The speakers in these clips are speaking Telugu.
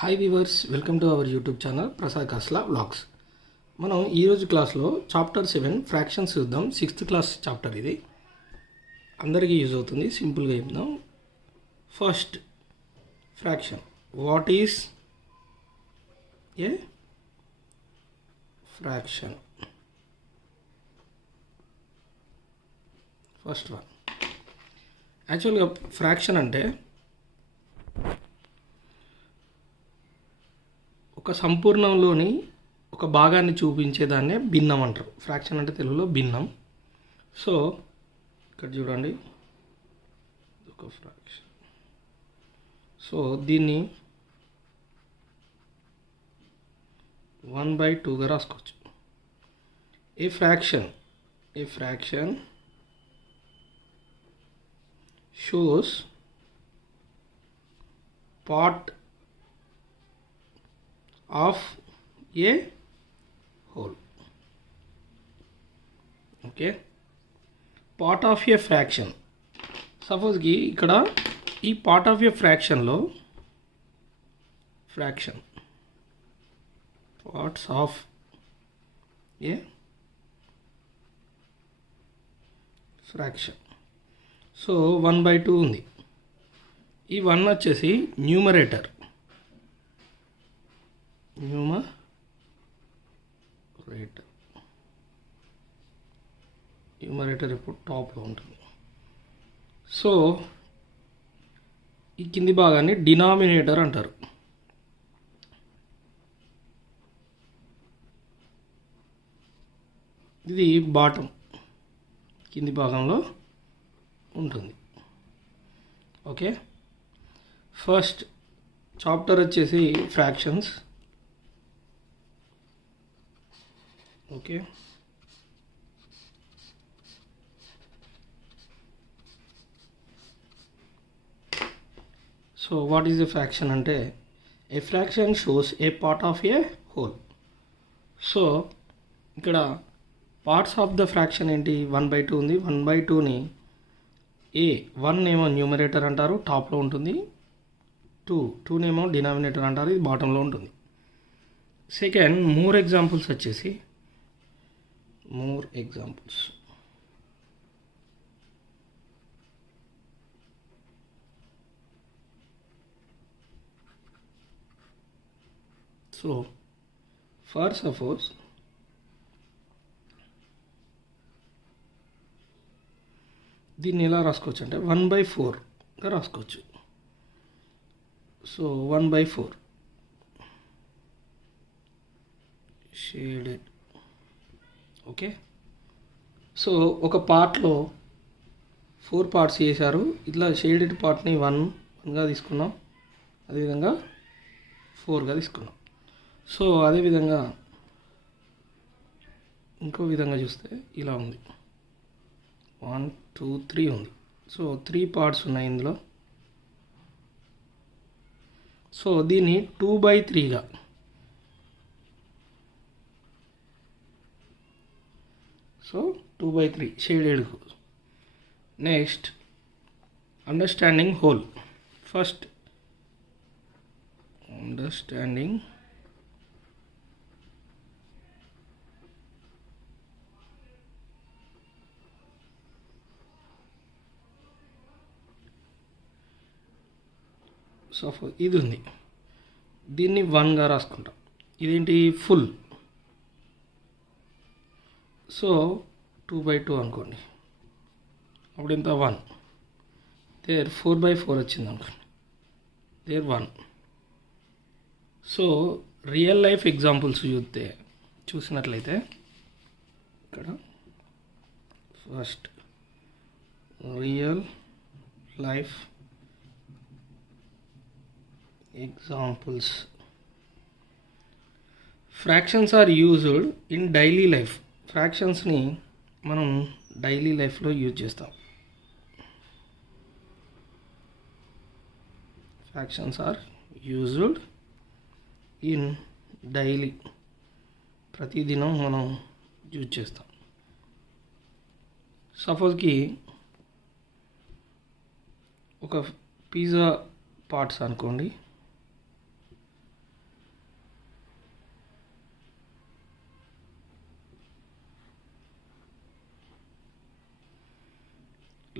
Hi viewers, welcome to our YouTube channel Prasad Kasla vlogs. మనం ఈరోజు క్లాస్లో చాప్టర్ 7 ఫ్రాక్షన్స్ చూద్దాం. 6th క్లాస్ చాప్టర్ ఇది. అందరికీ యూజ్ అవుతుంది. సింపుల్గా చెప్దాం. First fraction. What is a fraction? First one. యాక్చువల్గా ఫ్రాక్షన్ అంటే ఒక సంపూర్ణంలోని ఒక భాగాన్ని చూపించేదాన్నే భిన్నం అంటారు. ఫ్రాక్షన్ అంటే తెలుగులో భిన్నం. సో ఇక్కడ చూడండి, ఒక ఫ్రాక్షన్. సో దీన్ని 1/2గా రాసుకోవచ్చు. A fraction shows part of a whole. Okay, part of a fraction. సపోజ్కి ఇక్కడ ఈ పార్ట్ ఆఫ్ ఏ ఫ్రాక్షన్లో parts of a fraction. So 1/2 ఉంది. ఈ 1 వచ్చేసి న్యూమరేటర్ ఇప్పుడు టాప్లో ఉంటుంది. సో ఈ కింది భాగాన్ని డినామినేటర్ అంటారు. ఇది బాటమ్, కింది భాగంలో ఉంటుంది. ఓకే, ఫస్ట్ చాప్టర్ వచ్చేసి fractions. Okay, so what is a fraction అంటే a fraction shows a part of a whole. So ఇక్కడ పార్ట్స్ ఆఫ్ ద ఫ్రాక్షన్ ఏంటి? 1/2 ఉంది. 1/2ని 1 ఏమో న్యూమరేటర్ అంటారు, టాప్లో ఉంటుంది. 2నేమో డినామినేటర్ అంటారు, ఇది బాటంలో ఉంటుంది. Second, more examples. So for suppose దీన్ని ఎలా రాసుకోవచ్చు అంటే 1/4గా రాసుకోవచ్చు. So 1/4 shaded. ఓకే, సో ఒక పార్ట్లో 4 పార్ట్స్ చేశారు. ఇట్లా షేడెడ్ పార్ట్ని 1గా తీసుకున్నాం, అదేవిధంగా 4గా తీసుకున్నాం. సో అదేవిధంగా ఇంకో విధంగా చూస్తే ఇలా ఉంది. 1 2 3 ఉంది. సో 3 పార్ట్స్ ఉన్నాయి ఇందులో. సో దీన్ని 2/3గా, so 2/3 shaded. Next, understanding whole. First understanding so ఇది ఉంది, దీన్ని 1గా రాసుకుంటాం. ఇదేంటి? ఫుల్. సో 2/2 అనుకోండి, అప్పుడు ఎంత? 1. దేర్ 4/4 వచ్చింది అనుకోండి, there 1. So real life examples చూసినట్లయితే ఇక్కడ first real life examples. Fractions are used in daily life. ఫ్రాక్షన్స్ని మనం డైలీ లైఫ్లో యూజ్ చేస్తాం. Fractions are used in daily, ప్రతిదినం మనం యూజ్ చేస్తాం. సపోజ్కి ఒక పిజ్జా పార్ట్స్ అనుకోండి,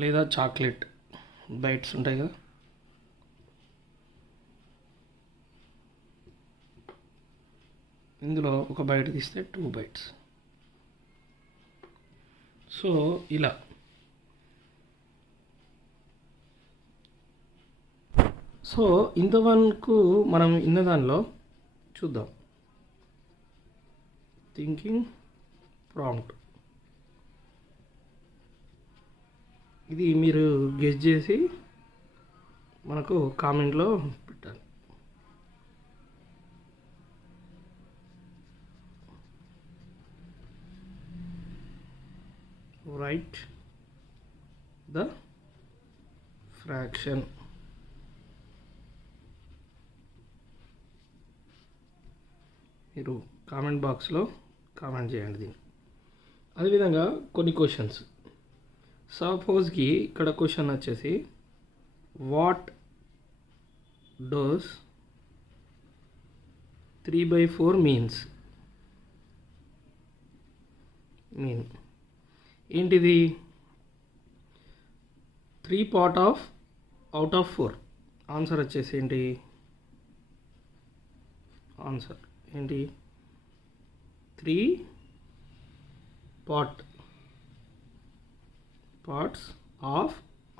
లేదా చాక్లెట్ బైట్స్ ఉంటాయి కదా, ఇందులో ఒక బైట్ తీస్తే 2 బైట్స్. సో ఇలా సో ఇంతవరకు మనం ఇన్న దానిలో చూద్దాం. థింకింగ్ ప్రాంప్ట్, ఇది మీరు గెస్ చేసి మనకు కామెంట్లో పెట్టాలి. Right the fraction. మీరు కామెంట్ బాక్స్లో కామెంట్ చేయండి దీన్ని. అదేవిధంగా కొన్ని క్వశ్చన్స్, సపోజ్కి ఇక్కడ క్వశ్చన్ వచ్చేసి వాట్ డోస్ 3/4 మీన్స్. ఏంటిది? 3 part of out of 4. Answer వచ్చేసి ఏంటి? ఆన్సర్ ఏంటి? 3 parts of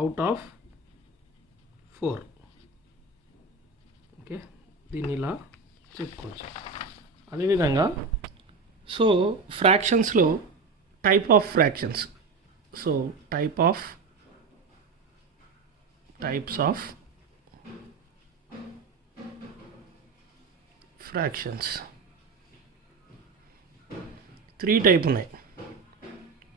out of 4. Okay, దీన్ని ఇలా చెప్పుకోవచ్చు. అదేవిధంగా సో ఫ్రాక్షన్స్లో type of fractions. So types of fractions 3 type ఉన్నాయి.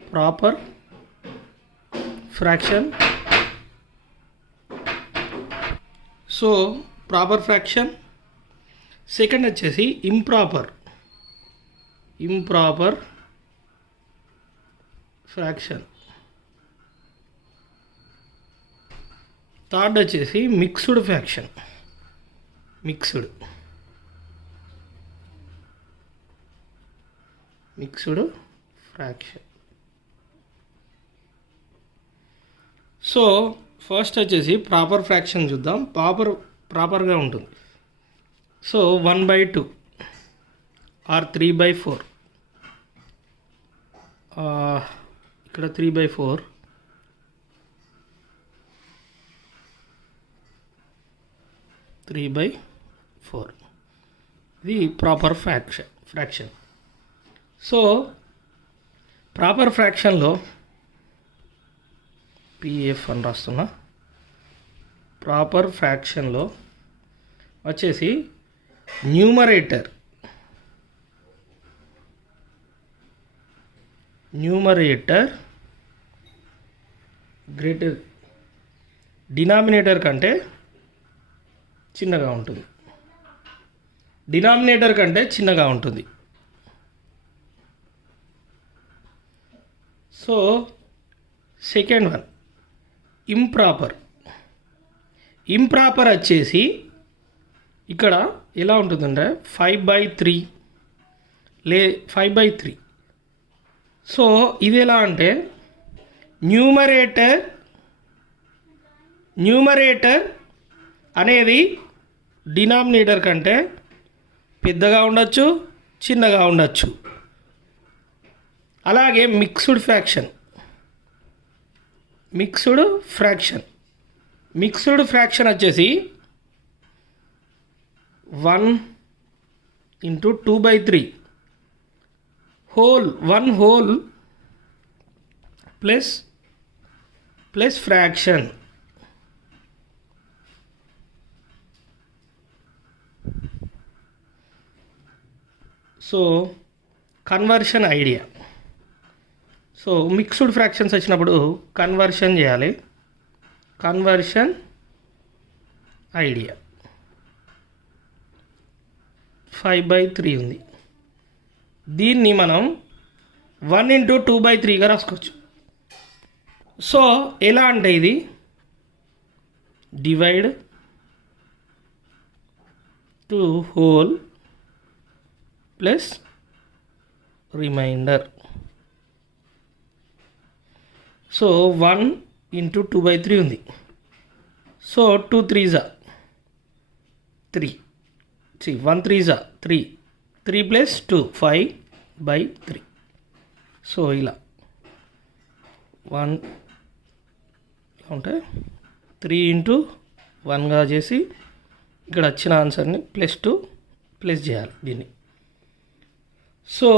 Proper fraction. So proper fraction. Second వచ్చేసి ఇంప్రాపర్ ఫ్రాక్షన్. థర్డ్ వచ్చేసి mixed fraction. Mixed fraction. So first వచ్చేసి ప్రాపర్ ఫ్రాక్షన్ చూద్దాం. ప్రాపర్గా ఉంటుంది. So 1/2 or 3/4. ఇక్కడ 3/4, ఇది proper fraction. So proper ఫ్రాక్షన్లో PF అని రాస్తున్నా. ప్రాపర్ ఫ్రాక్షన్లో వచ్చేసి న్యూమరేటర్ గ్రేటర్ డినామినేటర్ కంటే చిన్నగా ఉంటుంది. సో సెకండ్ వన్ ఇంప్రాపర్ వచ్చేసి ఇక్కడ ఎలా ఉంటుందంటే 5/3. సో ఇది ఎలా అంటే న్యూమరేటర్ అనేది డినామినేటర్ కంటే పెద్దగా ఉండొచ్చు, చిన్నగా ఉండొచ్చు. అలాగే మిక్స్డ్ ఫ్రాక్షన్ వచ్చేసి 1 × 2/3 whole plus fraction. So conversion idea. So mixed fractions వచ్చినప్పుడు కన్వర్షన్ చేయాలి. కన్వర్షన్ ఐడియా 5/3 ఉంది. దీన్ని మనం 1 × 2/3గా రాసుకోవచ్చు. సో ఎలా అంటే ఇది divide to whole plus remainder. So 1 into 2/3 ఉంది. So 2 3s 3, 1 3s 3, 3 + 2 5/3. సో ఇలా 1 ఉంటే 3 × 1గా చేసి ఇక్కడ వచ్చిన ఆన్సర్ని +2 ప్లస్ చేయాలి దీన్ని. So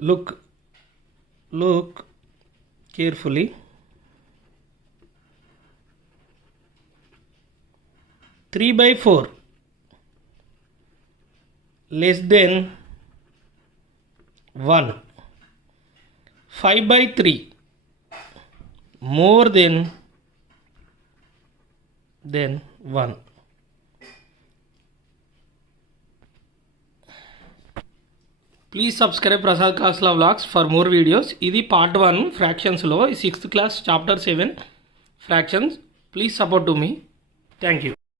look carefully. 3/4 less than 1. 5/3 more than 1. Please subscribe Prasad Kasla vlogs for more videos. ఇది పార్ట్ 1 ఫ్రాక్షన్స్లో 6th class chapter 7 fractions. Please support to me. Thank you.